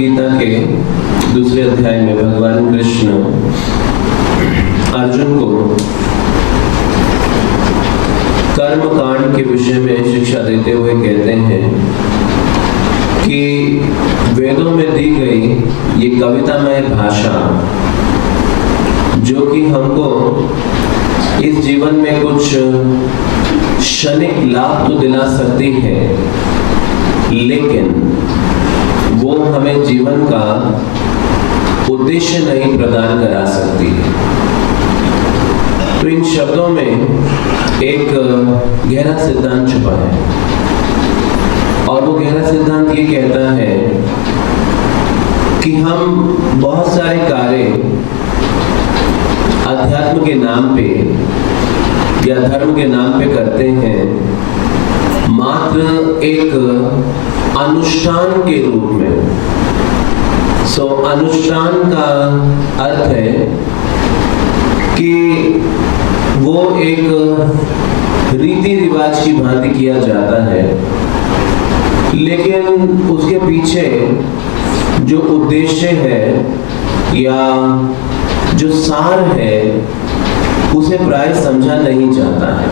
गीता के दूसरे अध्याय में भगवान कृष्ण अर्जुन को कर्म कांड के विषय में शिक्षा देते हुए कहते हैं कि वेदों में दी गई ये कवितामय भाषा जो कि हमको इस जीवन में कुछ क्षणिक लाभ तो दिला सकती है, लेकिन वो हमें जीवन का उद्देश्य नहीं प्रदान करा सकती है। तो इन शब्दों में एक गहरा सिद्धांत छुपा है, और वो गहरा सिद्धांत ये कहता है कि हम बहुत सारे कार्य अध्यात्म के नाम पे या धर्म के नाम पे करते हैं, मात्र एक अनुष्ठान के रूप में। अनुष्ठान का अर्थ है कि वो एक रीति रिवाज की भांति किया जाता है, लेकिन उसके पीछे जो उद्देश्य है या जो सार है उसे प्राय समझा नहीं जाता है।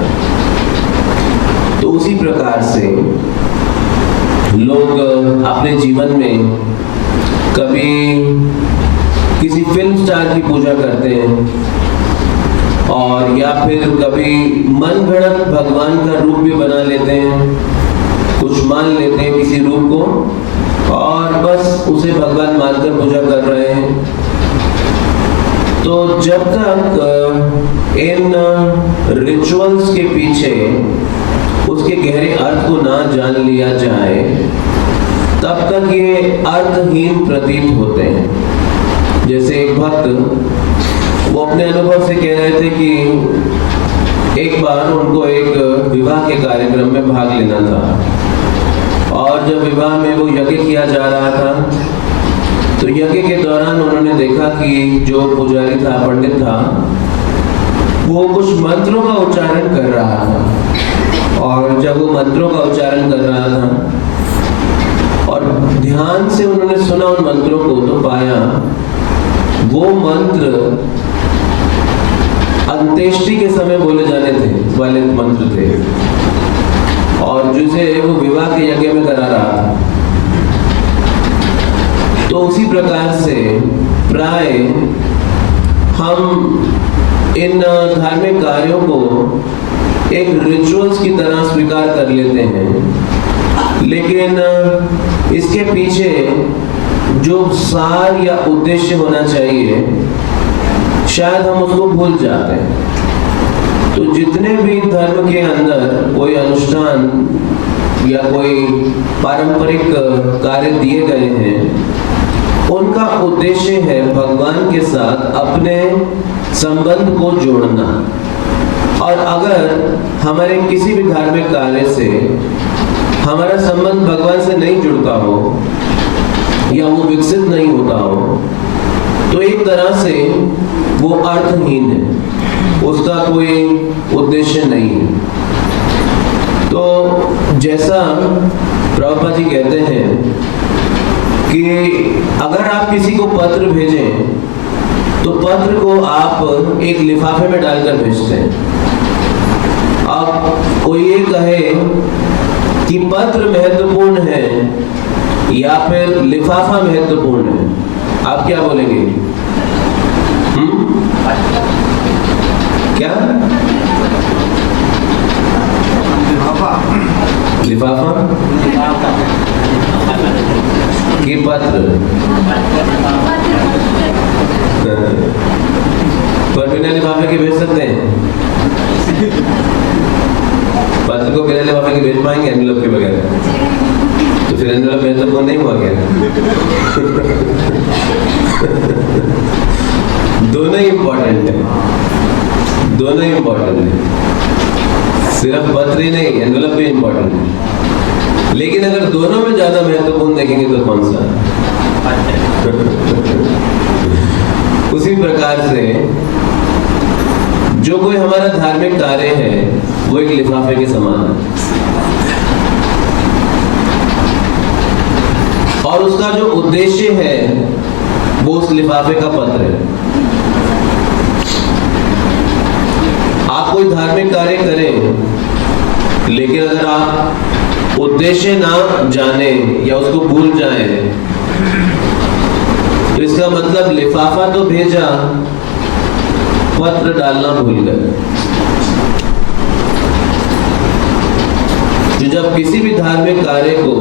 तो उसी प्रकार से लोग अपने जीवन में कभी किसी फिल्म स्टार की पूजा करते हैं, और या फिर कभी मन गढ़ंत भगवान का रूप भी बना लेते हैं, कुछ मान लेते हैं किसी रूप को और बस उसे भगवान मानकर पूजा कर रहे हैं। तो जब तक इन रिचुअल्स के पीछे उसके गहरे अर्थ को ना जान लिया जाए, तब तक ये अर्थहीन प्रतीत होते हैं। जैसे एक भक्त वो अपने अनुभव से कह रहे थे कि एक बार उनको एक विवाह के कार्यक्रम में भाग लेना था, और जब विवाह में वो यज्ञ किया जा रहा था तो यज्ञ के दौरान उन्होंने देखा कि जो पुजारी था, पंडित था, वो कुछ मंत्रों का उच्चारण कर रहा था। और जब वो मंत्रों का उच्चारण कर रहा था और ध्यान से उन्होंने सुना उन मंत्रों को, तो पाया वो मंत्र अंत्येष्टि के समय बोले जाने थे वाले मंत्र थे, और जिसे वो विवाह के यज्ञ में करा रहा था। तो उसी प्रकार से प्राय हम इन धार्मिक कार्यों को एक रिचुअल्स की तरह स्वीकार कर लेते हैं, लेकिन इसके पीछे जो सार या उद्देश्य होना चाहिए शायद हम उसको भूल जाते हैं। तो जितने भी धर्म के अंदर कोई अनुष्ठान या कोई पारंपरिक कार्य दिए गए हैं, उनका उद्देश्य है भगवान के साथ अपने संबंध को जोड़ना। और अगर हमारे किसी भी धार्मिक कार्य से हमारा संबंध भगवान से नहीं जुड़ता हो या वो विकसित नहीं होता हो, तो एक तरह से वो अर्थहीन है, उसका कोई उद्देश्य नहीं है। तो जैसा प्रभुपाद जी कहते हैं कि अगर आप किसी को पत्र भेजें तो पत्र को आप एक लिफाफे में डालकर भेजते हैं। अब कोई ये कहे कि पत्र महत्वपूर्ण है या फिर लिफाफा महत्वपूर्ण है, आप क्या बोलेंगे? क्या लिफाफा कि पत्र? पर बिना लिफाफे के भेज सकते हैं? पत्र को बिना लिफाफे के भेज पाएंगे एनवेलप के बगैर? तो फिर एनवेलप महत्वपूर्ण नहीं हुआ क्या? दोनों ही इम्पोर्टेंट है, दोनों ही इम्पोर्टेंट है। सिर्फ पत्र ही नहीं, एनवेलप भी इम्पोर्टेंट है। लेकिन अगर दोनों में ज्यादा महत्वपूर्ण देखेंगे तो कौन सा? उसी प्रकार से जो कोई हमारा धार्मिक कार्य है वो एक लिफाफे के समान है, और उसका जो उद्देश्य है वो उस लिफाफे का पत्र है। आप कोई धार्मिक कार्य करें, लेकिन अगर आप उद्देश्य ना जाने या उसको भूल जाएं, तो इसका मतलब लिफाफा तो भेजा, पत्र डालना भूल गए। जो जब किसी भी धार्मिक कार्य को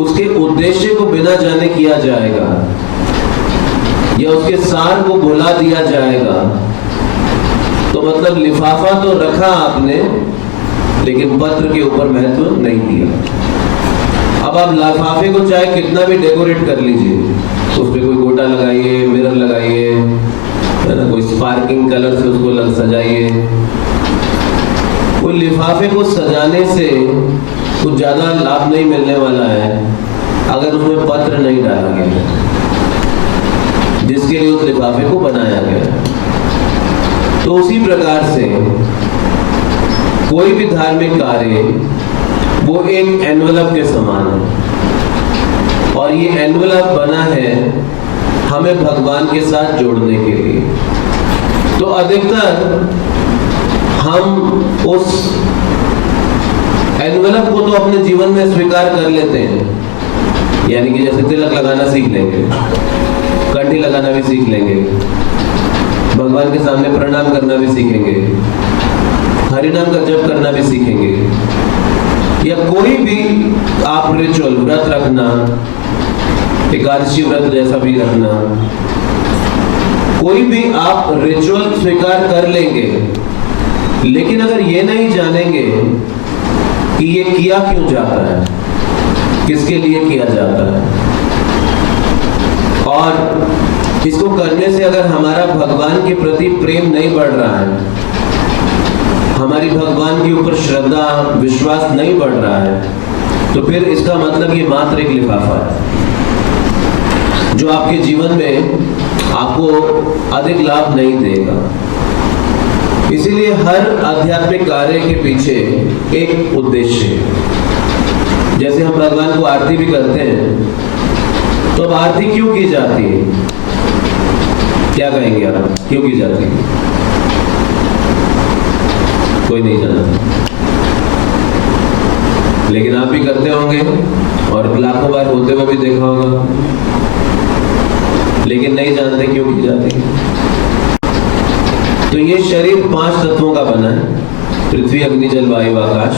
उसके उद्देश्य को बिना जाने किया जाएगा या उसके सार को भुला दिया जाएगा, तो मतलब लिफाफा तो रखा आपने, लेकिन पत्र के ऊपर महत्व नहीं दिया। अब आप लिफाफे को चाहे कितना भी डेकोरेट कर लीजिए, उस पर कोई गोटा लगाइए, मिरर लगाइए, है ना, कोई स्पार्किंग कलर से उसको सजाइए, वो लिफाफे को सजाने से कुछ ज्यादा लाभ नहीं मिलने वाला है अगर उसमें पत्र नहीं डाला गया जिसके लिए उस लिफाफे को बनाया गया। तो उसी प्रकार से कोई भी धार्मिक कार्य वो एक एनवलप के समान है, और ये एनवलप बना है हमें भगवान के साथ जोड़ने के लिए। तो अधिकतर हम उस एनवलप को तो अपने जीवन में स्वीकार कर लेते हैं, यानी कि जैसे तिलक लगाना सीख लेंगे, कंठी लगाना भी सीख लेंगे, भगवान के सामने प्रणाम करना भी सीखेंगे, हरिनाम का जप करना भी सीखेंगे, या कोई भी आप रिचुअल व्रत रखना, एकादशी व्रत जैसा भी रखना, कोई भी आप रिचुअल स्वीकार कर लेंगे। लेकिन अगर ये नहीं जानेंगे कि ये किया क्यों जाता है, किसके लिए किया जाता है, और इसको करने से अगर हमारा भगवान के प्रति प्रेम नहीं बढ़ रहा है, हमारी भगवान के ऊपर श्रद्धा विश्वास नहीं बढ़ रहा है, तो फिर इसका मतलब ये मात्र एक लिफाफा है जो आपके जीवन में आपको अधिक लाभ नहीं देगा। इसीलिए हर आध्यात्मिक कार्य के पीछे एक उद्देश्य है। जैसे हम भगवान को आरती भी करते हैं, तो अब आरती क्यों की जाती है, क्या कहेंगे आप, क्यों की जाती है? कोई नहीं जानता, लेकिन आप भी करते होंगे और लाखों बार होते हुए भी देखा होगा, लेकिन नहीं जानते क्यों की जाती है। तो ये शरीर 5 तत्वों का बना है, पृथ्वी, अग्नि, जल, वायु, आकाश,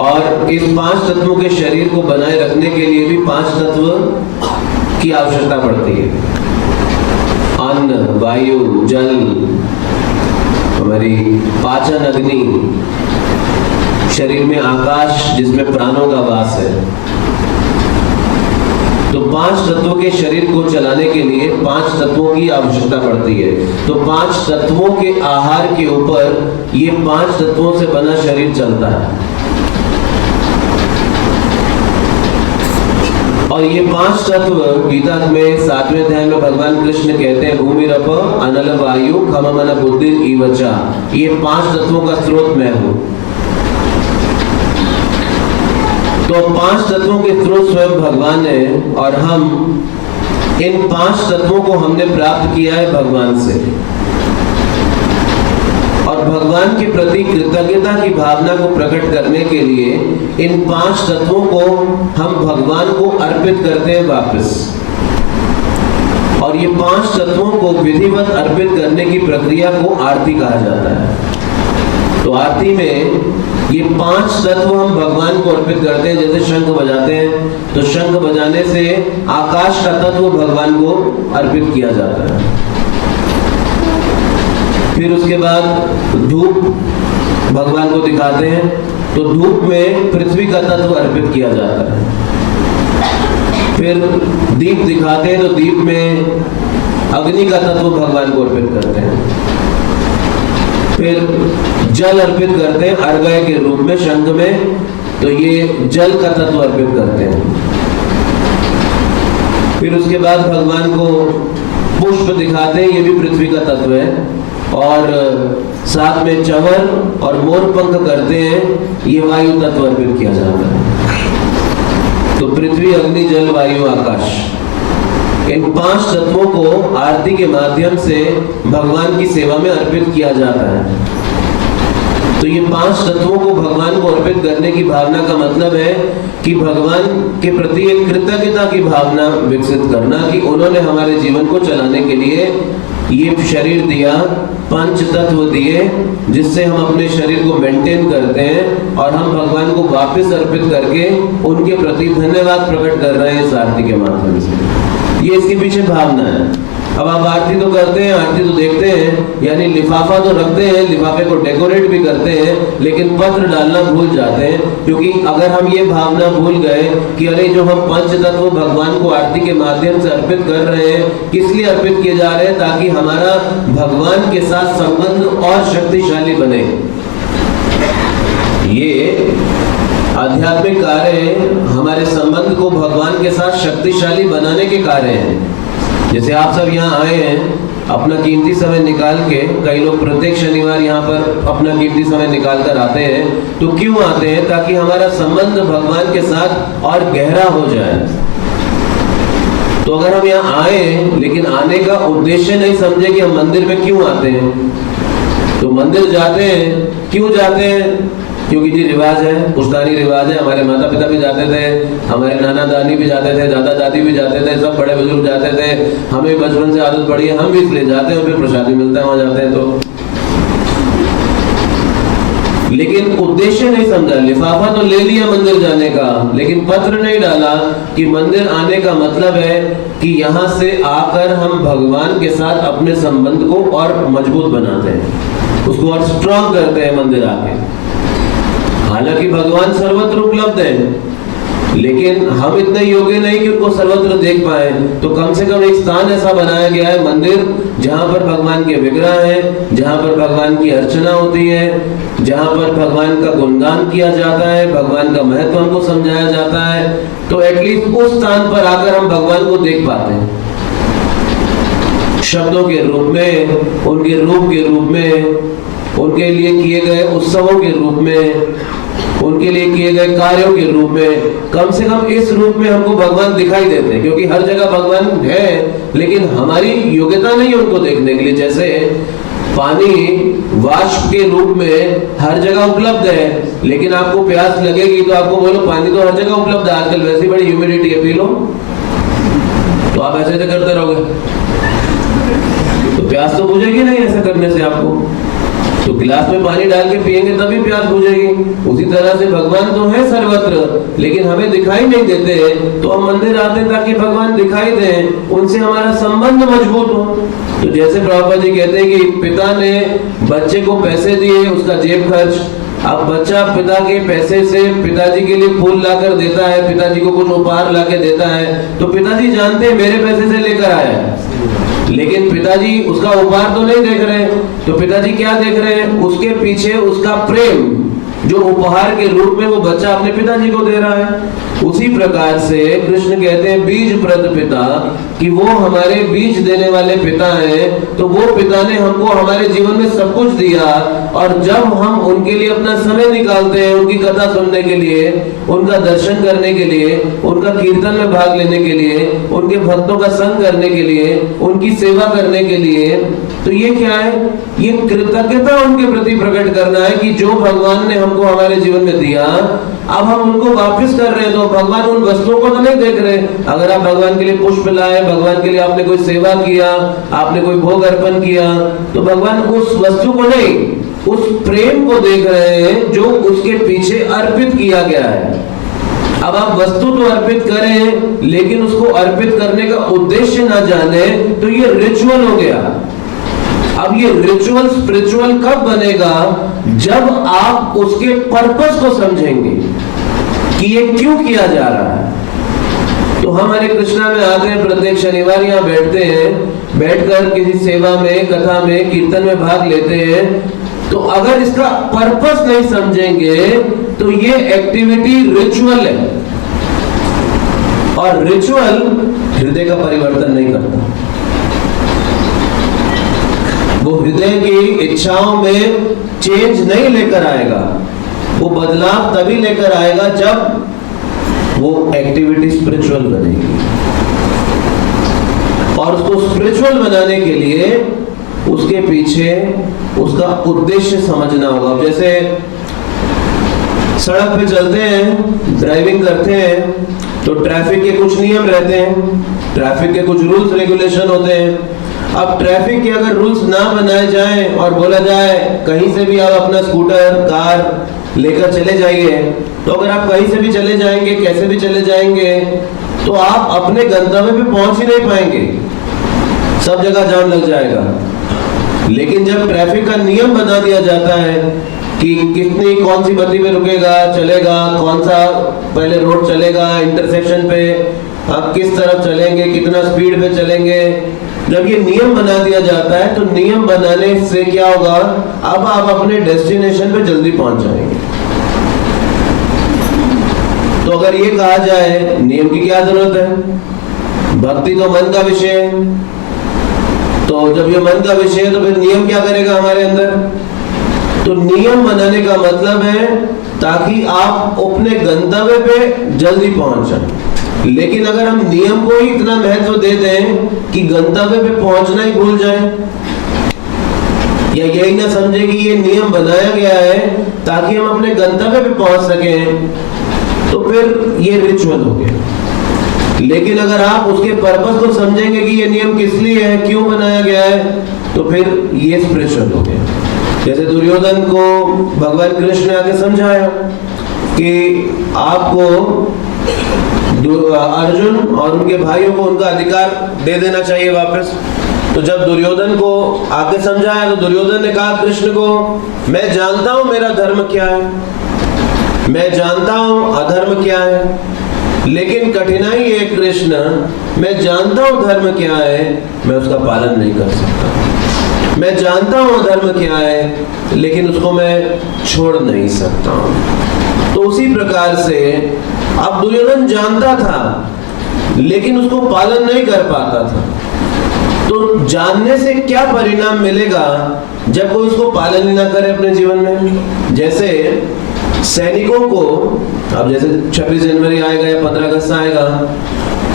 और इस 5 तत्वों के शरीर को बनाए रखने के लिए भी 5 तत्व की आवश्यकता पड़ती है। अन्न, वायु, जल, हमारी पाचन अग्नि, शरीर में आकाश जिसमें प्राणों का वास है। तो 5 तत्वों के शरीर को चलाने के लिए 5 तत्वों की आवश्यकता पड़ती है। तो 5 तत्वों के आहार के ऊपर ये 5 तत्वों से बना शरीर चलता है, और ये 5 तत्व गीता में 7वें अध्याय में भगवान कृष्ण कहते हैं, भूमि रप अनल वायु खम मन बुद्धि ईवचा, ये 5 तत्वों का स्रोत मैं हूं। तो 5 तत्वों के स्रोत स्वयं भगवान है, और हम इन 5 तत्वों को हमने प्राप्त किया है भगवान से, और भगवान के प्रति कृतज्ञता की भावना को प्रकट करने के लिए इन 5 तत्वों को हम भगवान को अर्पित करते हैं वापस। और ये 5 तत्वों को विधिवत अर्पित करने की प्रक्रिया को आरती कहा जाता है। तो आरती में ये 5 तत्व हम भगवान को अर्पित करते हैं। जैसे शंख बजाते हैं, तो शंख बजाने से आकाश का तत्व भगवान को अर्पित किया जाता है। फिर उसके बाद धूप भगवान को दिखाते हैं, तो धूप में पृथ्वी का तत्व अर्पित किया जाता है। फिर दीप दिखाते हैं, तो दीप में अग्नि का तत्व भगवान को अर्पित करते हैं। फिर जल अर्पित करते हैं अर्घ्य के रूप में शंख में, तो ये जल का तत्व अर्पित करते हैं। फिर उसके बाद भगवान को पुष्प दिखाते हैं, ये भी पृथ्वी का तत्व है, और साथ में चवर और मोर पंख करते हैं, ये वायु तत्व अर्पित किया जाता है। तो पृथ्वी, अग्नि, जल, वायु, आकाश, इन 5 तत्वों को आरती के माध्यम से भगवान की सेवा में अर्पित किया जाता है। तो ये 5 तत्वों को भगवान को अर्पित करने की भावना का मतलब है कि भगवान के प्रति एक कृतज्ञता की भावना विकसित करना कि उन्होंने हमारे जीवन को चलाने के लिए ये शरीर दिया, 5 तत्व दिए, जिससे हम अपने शरीर को मेंटेन करते हैं और हम भगवान को वापस अर्पित करके उनके प्रति धन्यवाद प्रकट कर रहे हैं इस आरती के माध्यम से। ये इसके पीछे भावना है। अब आप आरती तो करते हैं, आरती तो देखते हैं, यानी लिफाफा तो रखते हैं, लिफाफे को डेकोरेट भी करते हैं, लेकिन पत्र डालना भूल जाते हैं। क्योंकि अगर हम ये भावना भूल गए कि अरे जो हम 5 तत्व भगवान को आरती के माध्यम से अर्पित कर रहे हैं, किस लिए अर्पित किए जा रहे हैं? ताकि हमारा भगवान के साथ संबंध और शक्तिशाली बने। ये आध्यात्मिक कार्य हमारे संबंध को भगवान के साथ शक्तिशाली बनाने के कार्य हैं। जैसे आप सब यहाँ आए हैं अपना कीमती समय निकाल के, कई लोग प्रत्येक शनिवार यहाँ पर अपना कीमती समय निकाल कर आते हैं। तो क्यों आते हैं? ताकि हमारा संबंध भगवान के साथ और गहरा हो जाए। तो अगर हम यहाँ आए लेकिन आने का उद्देश्य नहीं समझे कि हम मंदिर में क्यों आते हैं, तो मंदिर जाते हैं, क्यों जाते हैं? क्योंकि जी रिवाज है, पुश्तैनी रिवाज है, हमारे माता पिता भी जाते थे, हमारे नाना दादी भी जाते थे, दादा दादी भी जाते थे, सब बड़े बुजुर्ग जाते थे, हमें बचपन से आदत पड़ी है, हम भी इसलिए जाते हैं, फिर प्रसाद भी मिलता है वहां जाते हैं। तो लेकिन उद्देश्य नहीं समझा। लिफाफा तो ले लिया मंदिर जाने का, लेकिन पत्र नहीं डाला कि मंदिर आने का मतलब है कि यहाँ से आकर हम भगवान के साथ अपने संबंध को और मजबूत बनाते हैं, उसको और स्ट्रॉन्ग करते हैं मंदिर आके। हालांकि भगवान सर्वत्र उपलब्ध है, लेकिन हम इतने योग्य नहीं कि उनको सर्वत्र देख पाए। तो कम से कम एक स्थान ऐसा बनाया गया है मंदिर, जहां पर भगवान के विग्रह हैं, जहां पर भगवान की अर्चना होती है, जहां पर भगवान का गुणगान किया जाता है, भगवान का महत्व हमको समझाया जाता है। तो एटलीस्ट उस स्थान पर आकर हम भगवान को देख पाते हैं, शब्दों के रूप में, उनके रूप के रूप में, उनके लिए किए गए उत्सवों के रूप में, उनके लिए किए गए कार्यों के रूप में। कम से कम इस रूप में हमको भगवान दिखाई देते हैं, क्योंकि हर जगह भगवान है, लेकिन हमारी योग्यता नहीं है उनको देखने के लिए। जैसे पानी वाष्प के रूप में हर जगह उपलब्ध है, लेकिन आपको प्यास लगेगी तो आपको बोलो पानी तो हर जगह उपलब्ध है, आजकल वैसी बड़ी ह्यूमिडिटी है, पी लो, तो आप ऐसे करते रहोगे तो प्यास तो बुझेगी नहीं ऐसा करने से आपको। तो गिलास में पानी डाल के पिएंगे तभी प्यास बुझेगी। उसी तरह से भगवान तो है सर्वत्र, लेकिन हमें दिखाई नहीं देते। तो हम मंदिर आते हैं ताकि भगवान दिखाई दें, उनसे हमारा संबंध मजबूत हो। तो जैसे प्रभुपाद जी कहते हैं कि पिता ने बच्चे को पैसे दिए, उसका जेब खर्च। अब बच्चा पिता के पैसे से पिताजी के लिए फूल लाकर देता है, पिताजी को कुछ उपहार लाके देता है, तो पिताजी जानते हैं मेरे पैसे से लेकर आया है, लेकिन पिताजी उसका उपहार तो नहीं देख रहे। तो पिताजी क्या देख रहे हैं? उसके पीछे उसका प्रेम, जो उपहार के रूप में वो बच्चा अपने पिताजी को दे रहा है। उसी प्रकार से कृष्ण कहते हैं बीज प्रद पिता, कि वो हमारे बीज देने वाले पिता हैं। तो वो पिता ने हमको हमारे जीवन में सब कुछ दिया, और जब हम उनके लिए अपना समय निकालते हैं, उनकी कथा सुनने के लिए, उनका दर्शन करने के लिए, उनका कीर्तन में भाग लेने के लिए, उनके भक्तों का संग करने के लिए, उनकी सेवा करने के लिए, तो ये क्या है? ये कृतज्ञता उनके प्रति प्रकट करना है कि जो भगवान ने हमको हमारे जीवन में दिया, अब हम उनको वापस कर रहे हैं। तो भगवान उन वस्तुओं को तो नहीं देख रहे। अगर आप भगवान के लिए पुष्प लाए, भगवान के लिए आपने कोई सेवा किया, आपने कोई भोग अर्पण किया, तो भगवान उस वस्तु को नहीं, उस प्रेम को देख रहे हैं जो उसके पीछे अर्पित किया गया है। अब आप वस्तु तो अर्पित करें, लेकिन उसको अर्पित करने का उद्देश्य ना जाने, तो ये रिचुअल हो गया। अब ये रिचुअल स्पिरिचुअल कब बनेगा? जब आप उसके पर्पस को समझेंगे कि ये क्यों किया जा रहा है। तो हम हरे कृष्णा में आते हैं, प्रत्येक शनिवार यहाँ बैठते हैं, बैठकर किसी सेवा में, कथा में, कीर्तन में भाग लेते हैं। तो अगर इसका पर्पस नहीं समझेंगे तो ये एक्टिविटी रिचुअल है, और रिचुअल हृदय का परिवर्तन नहीं करता। वो हृदय की इच्छाओं में चेंज नहीं लेकर आएगा। वो बदलाव तभी लेकर आएगा जब वो एक्टिविटी स्पिरिचुअल बनेगी। और उसको स्पिरिचुअल बनाने के लिए उसके पीछे उसका उद्देश्य समझना होगा। जैसे सड़क पे चलते हैं, ड्राइविंग करते हैं, तो ट्रैफिक के कुछ नियम रहते हैं, ट्रैफिक के कुछ रूल्स रेगुलेशन होते हैं। अब ट्रैफिक के अगर रूल्स ना बनाए जाएं और बोला जाए कहीं से भी आप अपना स्कूटर कार लेकर चले जाइए, तो अगर आप कहीं से भी चले जाएंगे, कैसे भी चले जाएंगे, तो आप अपने गंतव्य पे पहुंच ही नहीं पाएंगे, सब जगह जाम लग जाएगा। लेकिन जब ट्रैफिक का नियम बना दिया जाता है कि कितनी कौन सी बत्ती पे रुकेगा, चलेगा, कौन सा पहले रोड चलेगा, इंटरसेक्शन पे आप किस तरफ चलेंगे, कितना स्पीड पे चलेंगे, जब ये नियम बना दिया जाता है तो नियम बनाने से क्या होगा, अब आप अपने डेस्टिनेशन पे जल्दी पहुंच जाएंगे। तो अगर ये कहा जाए नियम की क्या जरूरत है, भक्ति तो मन का विषय है, तो जब ये मन का विषय है तो फिर नियम क्या करेगा हमारे अंदर। तो नियम बनाने का मतलब है ताकि आप अपने गंतव्य पे जल्दी पहुंच जाएं। लेकिन अगर हम नियम को ही इतना महत्व दे दें कि गंतव्य पे पहुंचना ही भूल जाएं, या यही ना समझे कि ये नियम बनाया गया है ताकि हम अपने गंतव्य पे पहुंच सकें, तो फिर ये रिचुअल हो गया। लेकिन अगर आप उसके पर्पस को समझेंगे कि ये नियम किस लिए है, क्यों बनाया गया है, तो फिर ये स्पिरिचुअल हो गया। जैसे दुर्योधन को भगवान कृष्ण ने आके समझाया कि आपको अर्जुन और उनके भाइयों को उनका अधिकार दे देना चाहिए वापस। तो जब दुर्योधन को आके समझाया तो दुर्योधन ने कहा कृष्ण को, मैं जानता हूं मेरा धर्म क्या है, मैं जानता हूं अधर्म क्या है, लेकिन कठिनाई है कृष्ण, मैं जानता हूं धर्म क्या है, मैं उसका पालन नहीं कर सकता। मैं जानता हूं धर्म क्या है, लेकिन उसको मैं छोड़ नहीं सकता हूं। तो उसी प्रकार से अब दुर्योधन जानता था लेकिन उसको पालन नहीं कर पाता था। तो जानने से क्या परिणाम मिलेगा जब कोई उसको पालन ना करे अपने जीवन में। जैसे सैनिकों को, अब जैसे 26 जनवरी आएगा या 15 अगस्त आएगा,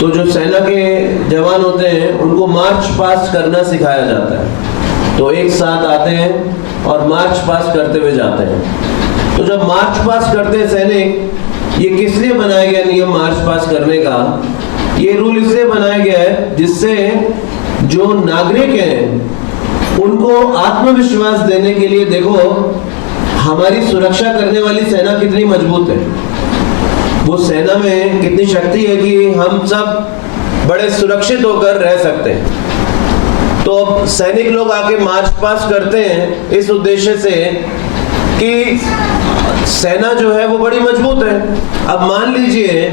तो जो सेना के जवान होते हैं उनको मार्च पास्ट करना सिखाया जाता है। तो एक साथ आते हैं और मार्च पास्ट करते हुए जाते हैं। तो जब मार्च पास्ट करते हैं सैनिक, ये किस लिए बनाया गया नियम मार्च पास्ट करने का? ये रूल इसलिए बनाया गया है जिससे जो नागरिक हैं उनको आत्मविश्वास देने के लिए, देखो हमारी सुरक्षा करने वाली सेना कितनी मजबूत है, वो सेना में कितनी शक्ति है कि हम सब बड़े सुरक्षित होकर रह सकते हैं। तो अब सैनिक लोग आके मार्च पास्ट करते हैं इस उद्देश्य से कि सेना जो है वो बड़ी मजबूत है। अब मान लीजिए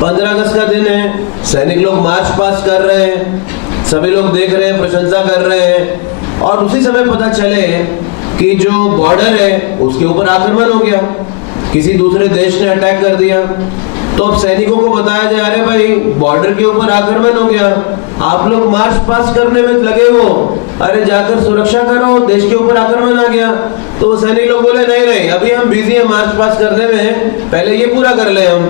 15 अगस्त का दिन है, सैनिक लोग मार्च पास्ट कर रहे हैं, सभी लोग देख रहे हैं, प्रशंसा कर रहे हैं, और उसी समय पता चले कि जो बॉर्डर है उसके ऊपर आक्रमण हो गया, किसी दूसरे देश ने अटैक कर दिया। तो अब सैनिकों को बताया जाए, अरे भाई बॉर्डर के ऊपर आक्रमण हो गया, आप लोग मार्च पास्ट करने में लगे हो, अरे जाकर सुरक्षा करो, देश के ऊपर आक्रमण आ गया। तो सैनिक लोग बोले नहीं नहीं, अभी हम बिजी हैं मार्च पास्ट करने में, पहले ये पूरा कर ले हम,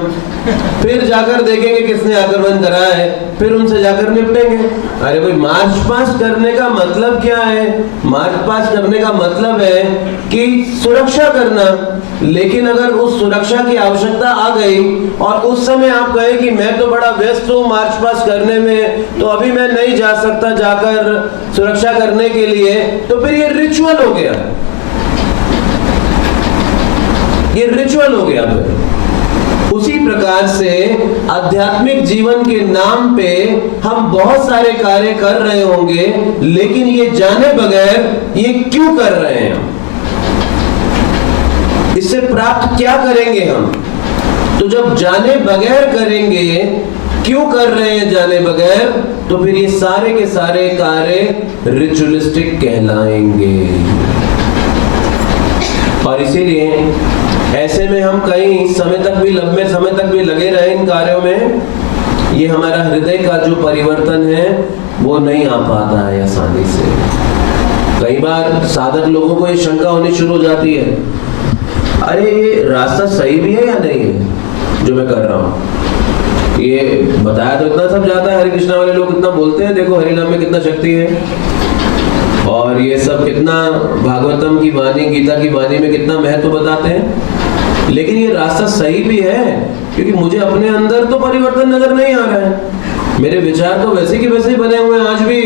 फिर जाकर देखेंगे किसने आक्रमण करा है, फिर उनसे जाकर निपटेंगे। अरे भाई मार्च पास्ट करने का मतलब क्या है? मार्च पास्ट करने का मतलब है कि सुरक्षा करना। लेकिन अगर उस सुरक्षा की आवश्यकता आ गई और उस समय आप कहे कि मैं तो बड़ा व्यस्त हूँ मार्च पास्ट करने में, तो अभी मैं नहीं जा सकता जाकर सुरक्षा करने के लिए, तो फिर ये रिचुअल हो गया, ये रिचुअल हो गया। फिर उसी प्रकार से आध्यात्मिक जीवन के नाम पे हम बहुत सारे कार्य कर रहे होंगे, लेकिन ये जाने बगैर ये क्यों कर रहे हैं, इससे प्राप्त क्या करेंगे हम। तो जब जाने बगैर करेंगे, क्यों कर रहे हैं जाने बगैर, तो फिर ये सारे के सारे कार्य रिचुअलिस्टिक कहलाएंगे। और इसीलिए ऐसे में हम कई समय तक भी, लंबे समय तक भी लगे रहे इन कार्यों में, ये हमारा हृदय का जो परिवर्तन है वो नहीं आ पाता है आसानी से। कई बार साधक लोगों को ये शंका होनी शुरू हो जाती है, अरे ये रास्ता सही भी है या नहीं है जो मैं कर रहा हूँ, ये बताया तो इतना सब जाता है, हरे कृष्णा वाले लोग इतना बोलते हैं, देखो हरि नाम में कितना शक्ति है, और ये सब कितना भागवतम की वाणी, गीता की वाणी में कितना महत्व बताते हैं, लेकिन ये रास्ता सही भी है, क्योंकि मुझे अपने अंदर तो परिवर्तन नजर नहीं आ रहा है। मेरे विचार तो वैसे के वैसे ही बने हुए हैं। आज भी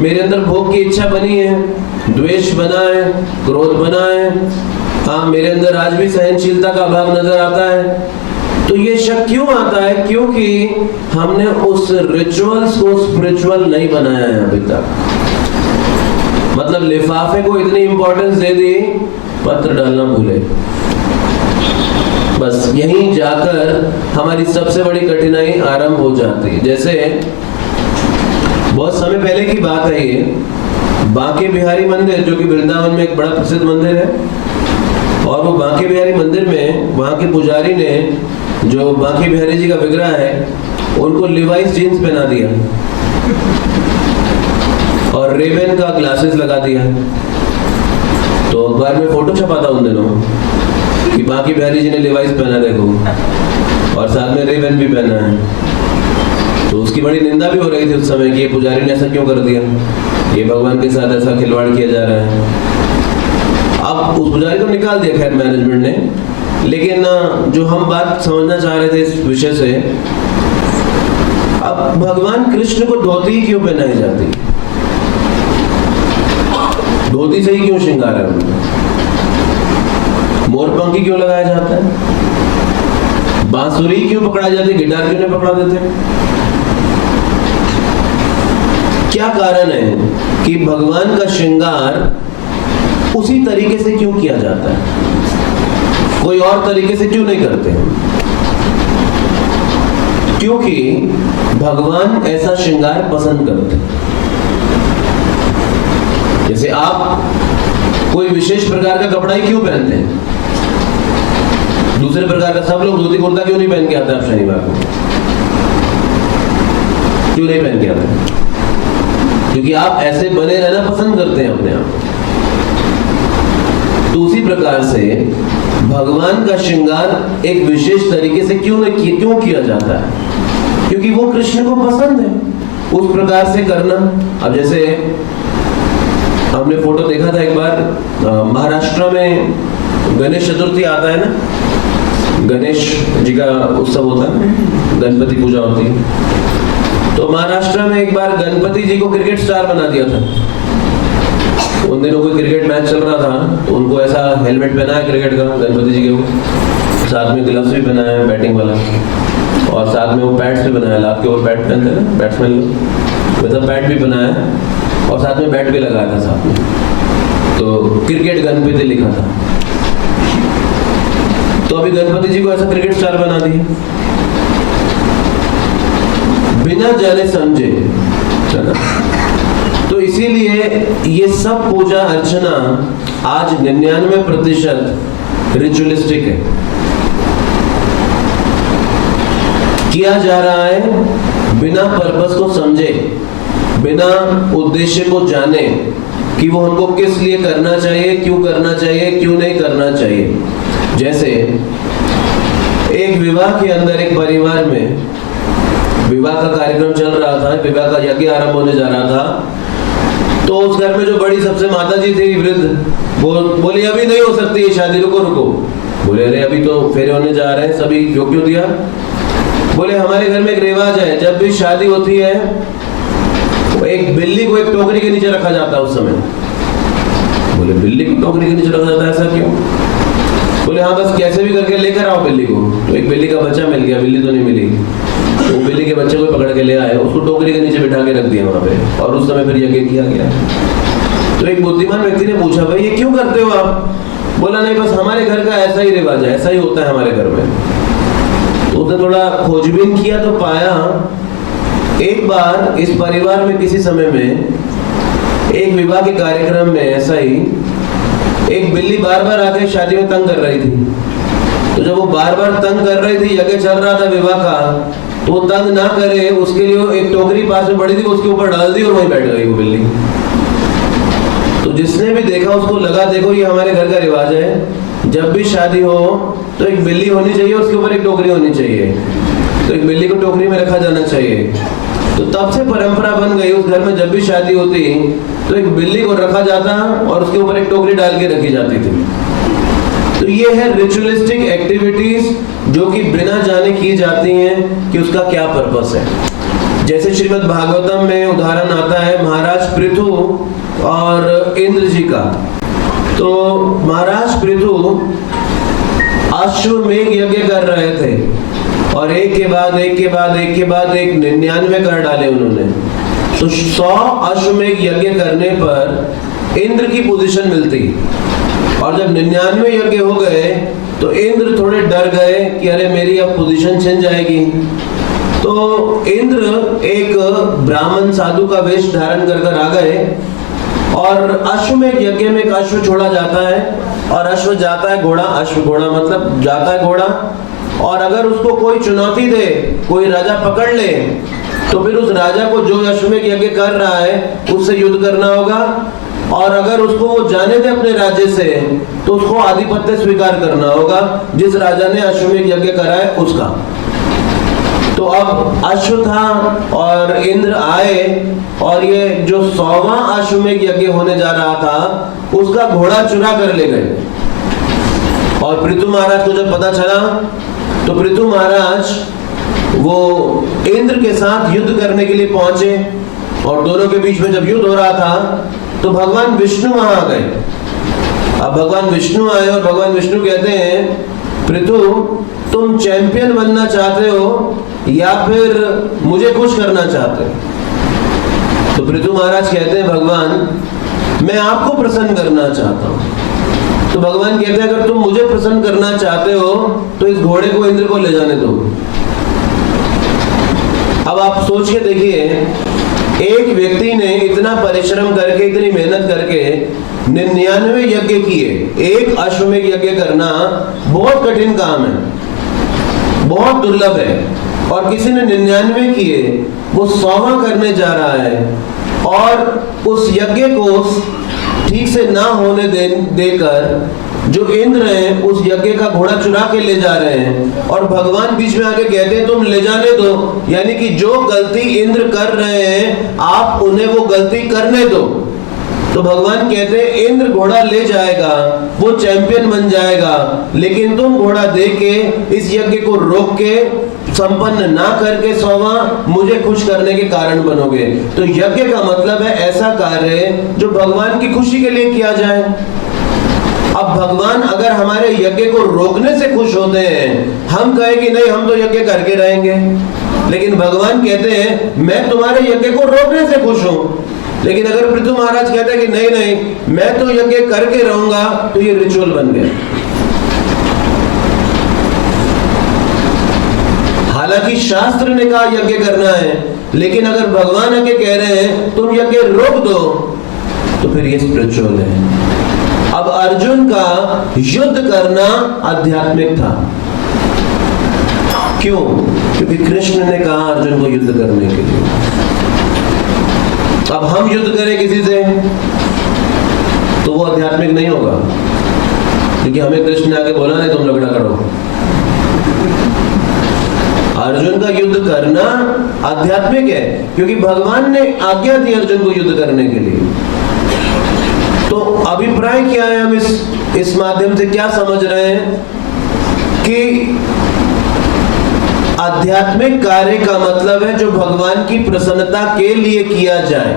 मेरे अंदर भोग की इच्छा बनी है, द्वेष बना है, क्रोध बना है, हाँ मेरे अंदर आज भी सहनशीलता का अभाव नजर आता है। तो ये शक क्यों आता है? क्योंकि हमने उस रिचुअल्स को स्पिरिचुअल नहीं बनाया है अभी तक। मतलब लिफाफे को इतनी इंपॉर्टेंस दे दी, पत्र डालना भूले। बस यहीं जाकर हमारी सबसे बड़ी कठिनाई आरंभ हो जाती है। जैसे बहुत समय पहले की बात है ये, बांके बिहारी मंदिर जो कि वृंदावन में एक बड़ा प्रसिद्ध मंदिर है, और वो बांके बिहारी मंदिर में वहां के पुजारी ने जो बांके बिहारी जी का विग्रह है उनको लिवाइस जीन्स पहना दिया और रेबन का ग्लासेस लगा दिया। तो अखबार में फोटो छपा था उन दिनों कि बांके बिहारी जी ने लिवाइस पहना देखो, और साथ में रेबन भी पहना है। तो उसकी बड़ी निंदा भी हो रही थी उस समय कि ये पुजारी ने ऐसा क्यों कर दिया, ये भगवान के साथ ऐसा खिलवाड़ किया जा रहा है। अब उस पुजारी को निकाल दिया खैर मैनेजमेंट ने, लेकिन जो हम बात समझना चाह रहे थे इस विषय से, अब भगवान कृष्ण को धोती क्यों पहनाई जाती है? धोती से ही क्यों श्रृंगार है उनका? मोरपंखी क्यों लगाया जाता है? बांसुरी क्यों पकड़ाई जाती है? गिटार क्यों नहीं पकड़ा देते? क्या कारण है कि भगवान का श्रृंगार उसी तरीके से क्यों किया जाता है? कोई और तरीके से क्यों नहीं करते हैं? क्योंकि भगवान ऐसा श्रृंगार पसंद करते हैं। जैसे आप कोई विशेष प्रकार का कपड़ा ही क्यों पहनते हैं? दूसरे प्रकार का सब लोग धोती कुर्ता क्यों नहीं पहन के आते? आप शनिवार को क्यों नहीं पहन के आते? क्योंकि आप ऐसे बने रहना पसंद करते हैं अपने आप। तो उसी प्रकार से भगवान का श्रृंगार एक विशेष तरीके से क्यों किया जाता है? क्योंकि वो कृष्ण को पसंद है उस प्रकार से करना। अब जैसे हमने फोटो देखा था एक बार, महाराष्ट्र में गणेश चतुर्थी आता है ना, गणेश जी का उत्सव होता है, गणपति पूजा होती है। तो महाराष्ट्र में एक बार गणपति जी को क्रिकेट स्टार बना दिया था। उन दिनों कोई क्रिकेट मैच चल रहा था, तो उनको ऐसा हेलमेट पहना है क्रिकेट का गणपति जी के ऊपर, साथ में ग्लव्स भी पहनाया है बैटिंग वाला, और साथ में वो पैड्स भी बनाया, लाभ के ऊपर पैड पहनते हैं ना बैट्समैन लोग, वैसा पैड भी बनाया, और साथ में बैट भी लगाया था साथ में। तो क्रिकेट गणपति लिखा था। तो अभी गणपति जी को ऐसा क्रिकेट स्टार बना दिया बिना जाने समझे, चला। तो इसीलिए ये सब पूजा अर्चना आज 99% रिचुअलिस्टिक है, किया जा रहा है बिना पर्पस को समझे, बिना उद्देश्य को जाने कि वो हमको किस लिए करना चाहिए, क्यों करना चाहिए, क्यों नहीं करना चाहिए। जैसे एक विवाह के अंदर एक परिवार में विवाह का कार्यक्रम चल रहा था, विवाह का यज्ञ आरंभ होने जा रहा था। तो उस घर में जो बड़ी सबसे माता जी थी वृद्ध, वो बोली अभी नहीं हो सकती ये शादी, रुको रुको। बोले अरे अभी तो फेरे होने जा रहे हैं, सभी क्यों दिया? बोले हमारे घर में एक रिवाज है, जब भी शादी होती है एक बिल्ली को एक टोकरी के नीचे रखा जाता है उस समय। बोले बिल्ली को टोकरी के नीचे रखा जाता है, ऐसा क्यों? बोले हाँ बस कैसे भी करके लेकर आओ बिल्ली को। तो एक बिल्ली का बच्चा मिल गया, बिल्ली तो नहीं मिली, तो वो बिल्ली के बच्चे को पकड़ के ले आए, उसको टोकरी के नीचे बिठा के रख दिया वहां पे, और उस समय फिर यज्ञ किया गया। तो एक बुद्धिमान व्यक्ति ने पूछा भाई ये क्यों करते हो आप? बोला नहीं बस हमारे घर का ऐसा ही रिवाज है, ऐसा ही होता है हमारे घर में। तो उसने थोड़ा खोजबीन किया तो पाया एक बार इस परिवार में किसी समय में एक विवाह के कार्यक्रम में ऐसा ही एक बिल्ली बार बार आके शादी में तंग कर रही थी। तो जब वो बार बार तंग कर रही थी, यज्ञ चल रहा था विवाह का, तो वो तंग ना करे उसके लिए एक टोकरी पास में पड़ी थी, उसके ऊपर डाल दी और वहीं बैठ गई वो बिल्ली। तो जिसने भी देखा उसको लगा देखो ये हमारे घर का रिवाज है, जब भी शादी हो तो एक बिल्ली होनी चाहिए, उसके ऊपर एक टोकरी होनी चाहिए। तो एक बिल्ली को टोकरी में रखा जाना चाहिए। तो तब से परंपरा बन गई, उस घर में जब भी शादी होती तो एक बिल्ली को रखा जाता और उसके ऊपर एक टोकरी डाल के रखी जाती थी। तो ये है रिचुअलिस्टिक एक्टिविटीज जो कि बिना जाने की जाती हैं कि उसका क्या पर्पस है। जैसे श्रीमद् भागवतम में उदाहरण आता है महाराज पृथु और इंद्र जी का। तो महाराज पृथु अश्वमेध यज्ञ कर रहे थे और एक के बाद एक 99 कर डाले उन्होंने। तो 100 अश्वमेध यज्ञ करने पर इंद्र की पोजीशन मिलती और जब 99 यज्ञ हो गए तो इंद्र थोड़े डर गए कि अरे मेरी अब पोजीशन छिन जाएगी। तो इंद्र एक ब्राह्मण साधु का वेश धारण कर आ गए और अश्वमेध यज्ञ में एक अश्व छोड़ा जाता है और अश्व जाता है घोड़ा, अश्व घोड़ा मतलब जाता है घोड़ा, और अगर उसको कोई चुनौती दे, कोई राजा पकड़ ले तो फिर उस राजा को जो अश्वमेध यज्ञ कर रहा है उससे युद्ध करना होगा, और अगर उसको वो जाने दे अपने राज्य से तो उसको आधिपत्य स्वीकार करना होगा जिस राजा ने अश्वमेध यज्ञ करा है उसका। तो अब अश्व था और इंद्र आए और ये जो 100वां अश्वमेध यज्ञ होने जा रहा था उसका घोड़ा चुरा कर ले गए। और पृथु महाराज को जब पता चला तो पृथु महाराज वो इंद्र के साथ युद्ध करने के लिए पहुंचे और दोनों के बीच में जब युद्ध हो रहा था तो भगवान विष्णु वहां आ गए। अब भगवान विष्णु आए और भगवान विष्णु कहते हैं पृथु तुम चैंपियन बनना चाहते हो या फिर मुझे खुश करना चाहते हो? तो पृथु महाराज कहते हैं भगवान मैं आपको प्रसन्न करना चाहता हूं। तो भगवान कहते हैं अगर तुम मुझे प्रसन्न करना चाहते हो तो इस घोड़े को इंद्र को ले जाने दो। अब आप सोच के देखिए, एक व्यक्ति ने इतना परिश्रम करके, इतनी मेहनत करके 99 यज्ञ किए। एक अश्वमेध यज्ञ करना बहुत कठिन काम है, बहुत दुर्लभ है, और किसी ने 99 किए, वो 100वां करने जा रहा है और उस यज्ञ को ठीक से ना होने देकर जो इंद्र हैं उस यज्ञ का घोड़ा चुरा के ले जा रहे हैं और भगवान बीच में आके कहते हैं तुम ले जाने दो, यानी कि जो गलती इंद्र कर रहे हैं आप उन्हें वो गलती करने दो। तो भगवान कहते हैं इंद्र घोड़ा ले जाएगा, वो चैंपियन बन जाएगा, लेकिन तुम घोड़ा दे के इस यज्ञ को रोक के संपन्न ना करके 100वां मुझे खुश करने के कारण बनोगे। तो यज्ञ का मतलब है ऐसा कार्य जो भगवान की खुशी के लिए किया जाए। अब भगवान अगर हमारे यज्ञ को रोकने से खुश होते हैं, हम कहें कि नहीं हम तो यज्ञ करके रहेंगे, लेकिन भगवान कहते हैं मैं तुम्हारे यज्ञ को रोकने से खुश हूं। लेकिन अगर पृथु महाराज कहते हैं कि नहीं नहीं मैं तो यज्ञ करके रहूंगा, तो ये रिचुअल बन गया। हालांकि शास्त्र ने कहा यज्ञ करना है, लेकिन अगर भगवान आके कह रहे हैं तुम यज्ञ रोक दो, तो फिर ये स्पिरिचुअल है। अब अर्जुन का युद्ध करना आध्यात्मिक था। क्यों? क्योंकि कृष्ण ने कहा अर्जुन को युद्ध करने के लिए। अब हम युद्ध करें किसी से तो वो आध्यात्मिक नहीं होगा, क्योंकि हमें कृष्ण ने आके बोला नहीं तुम झगड़ा करो। अर्जुन का युद्ध करना आध्यात्मिक है, क्योंकि भगवान ने आज्ञा दी अर्जुन को युद्ध करने के लिए। तो अभिप्राय क्या है, हम इस माध्यम से क्या समझ रहे हैं कि आध्यात्मिक कार्य का मतलब है जो भगवान की प्रसन्नता के लिए किया जाए।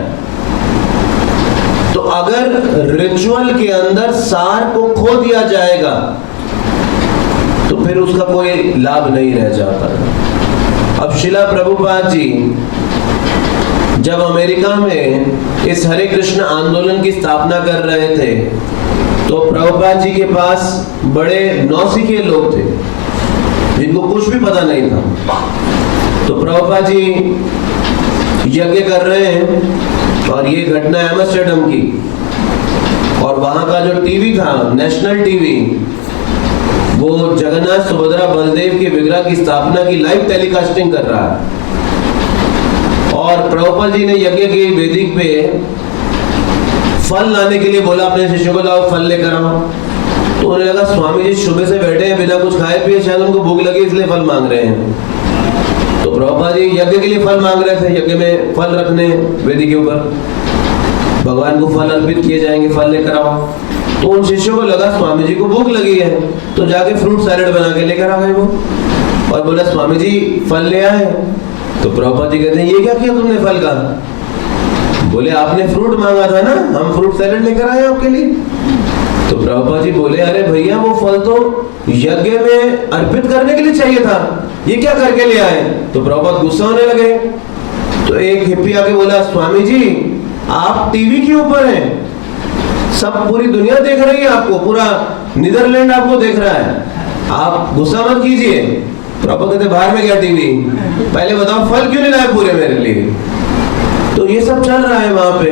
तो अगर रिचुअल के अंदर सार को खो दिया जाएगा तो फिर उसका कोई लाभ नहीं रह जाता। अब शिला प्रभुपाद जी जब अमेरिका में इस हरे कृष्ण आंदोलन की स्थापना कर रहे थे तो प्रभुपाद जी के पास बड़े नौसिखिए लोग थे जिनको कुछ भी पता नहीं था। तो प्रभुपाद जी यज्ञ कर रहे हैं और ये घटना एम्स्टर्डम की, और वहां का जो टीवी था नेशनल टीवी, वो जगन्नाथ सुभद्रा बलदेव के विग्रह की स्थापना की लाइव टेलीकास्टिंग कर रहा है। और प्रभुपाद जी ने यज्ञ की वेदी पे फल लाने के लिए बोला अपने शिष्यों को, लाओ फल लेकर आओ। तो उन्हें लगा स्वामी जी सुबह से बैठे हैं बिना कुछ खाए पिए, शायद उनको भूख लगी इसलिए फल मांग रहे हैं। प्रभुपाद जी यज्ञ के लिए फल मांग रहे थे, यज्ञ में फल रखने वेदी के ऊपर, भगवान को फल अर्पित किए जाएंगे, फल लेकर आओ। तो उन शिष्यों को लगा स्वामी जी को भूख लगी है, तो जाके फ्रूट सैलेड बना के लेकर आ गए वो, और बोला स्वामी जी फल ले आए। तो प्रभुपाद जी कहते हैं ये क्या किया तुमने फल का? बोले आपने फ्रूट मांगा था ना, हम फ्रूट सैलेड लेकर आए आपके लिए। तो प्रभुपाद जी बोले अरे भैया वो फल तो यज्ञ में अर्पित करने के लिए चाहिए था, ये क्या करके ले आए? तो प्रभुपाद गुस्सा होने लगे। तो एक हिप्पी आके बोला स्वामी जी आप टीवी के ऊपर हैं, सब पूरी दुनिया देख रही है आपको, पूरा नीदरलैंड आपको देख रहा है, आप गुस्सा मत कीजिए। प्रभुपाद कहते बाहर में गया टीवी, पहले बताओ फल क्यों नहीं लाए पूरे मेरे लिए? तो ये सब चल रहा है वहां पे।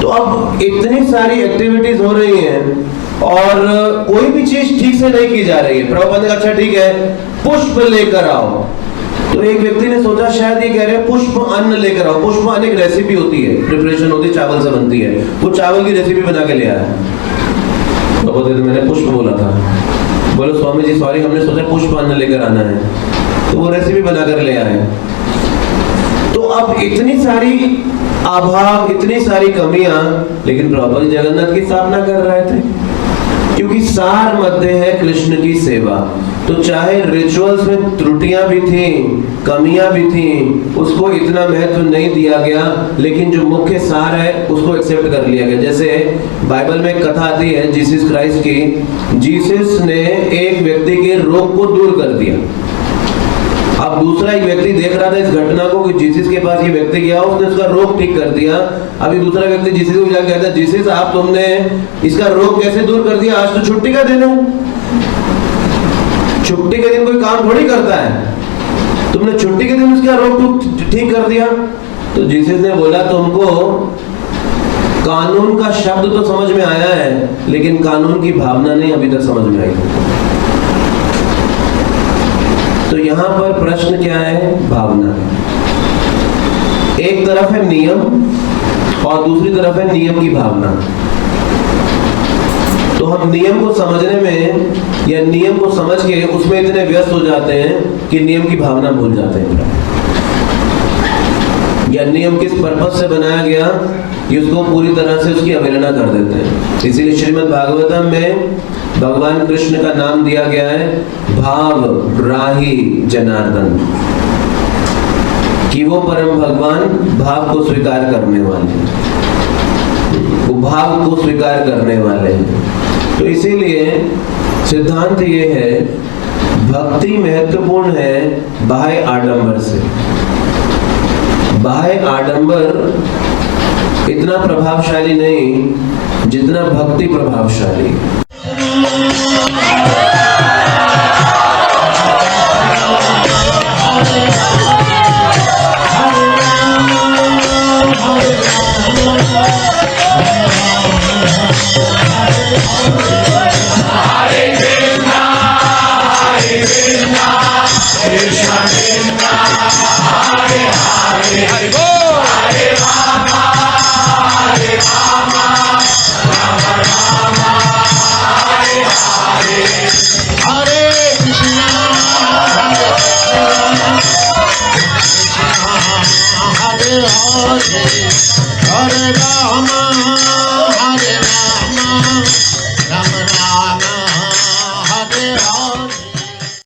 तो अब इतनी सारी एक्टिविटीज हो रही हैं और कोई भी चीज ठीक से नहीं की जा रही है। प्रभुपाद ने कहा अच्छा ठीक है पुष्प लेकर आओ। तो एक व्यक्ति ने सोचा शायद ये कह रहे हैं पुष्प अन्न लेकर आओ। पुष्प अन्न एक रेसिपी होती है, प्रिपरेशन होती है, चावल से बनती है, वो चावल की रेसिपी बना के ले आया। प्रभुपाद कहते मैंने पुष्प बोला था। बोलो स्वामी जी सॉरी, हमने सोचा पुष्प अन्न लेकर आना है, तो वो रेसिपी बनाकर ले आए। तो अब इतनी सारी अभाव, इतनी सारी कमियां, लेकिन प्रभुपाद जगन्नाथ की स्थापना कर रहे थे, क्योंकि सार मध्य है कृष्ण की सेवा। तो चाहे रिचुअल्स में त्रुटियां भी थी, कमियां भी थी, उसको इतना महत्व नहीं दिया गया, लेकिन जो मुख्य सार है उसको एक्सेप्ट कर लिया गया। जैसे बाइबल में एक कथा आती है जीसस क्राइस्ट की। जीसस ने एक व्यक्ति के रोग को दूर कर दिया। अब दूसरा एक व्यक्ति देख रहा था इस घटना को कि जीसस के पास ये व्यक्ति गया, उसने उसका रोग ठीक कर दिया। अभी दूसरा व्यक्ति जीसस को जाकर कहता है जीसस आप तुमने इसका रोग कैसे दूर कर दिया? आज तो छुट्टी का दिन है, छुट्टी के दिन कोई काम थोड़ी करता है, तुमने छुट्टी के दिन उसका रोग ठीक कर दिया। तो जीसस ने बोला तुमको कानून का शब्द तो समझ में आया है, लेकिन कानून की भावना नहीं अभी तक समझ में आई। तो यहां पर प्रश्न क्या है? भावना। एक तरफ है नियम और दूसरी तरफ है नियम की भावना। तो हम नियम को समझने में या नियम को समझ के उसमें इतने व्यस्त हो जाते हैं कि नियम की भावना भूल जाते हैं, या नियम किस पर्पस से बनाया गया इसको पूरी तरह से उसकी अवहेलना कर देते हैं। इसीलिए श्रीमद् भागवतम में भगवान कृष्ण का नाम दिया गया है भाव ग्राही जनार्दन, कि वो परम भगवान भाव को स्वीकार करने वाले, वो भाव को स्वीकार करने वाले हैं। तो इसीलिए सिद्धांत ये है भक्ति महत्वपूर्ण है बाह्य आडंबर से। बाह्य आडंबर इतना प्रभावशाली नहीं जितना भक्ति प्रभावशाली। Hare Rama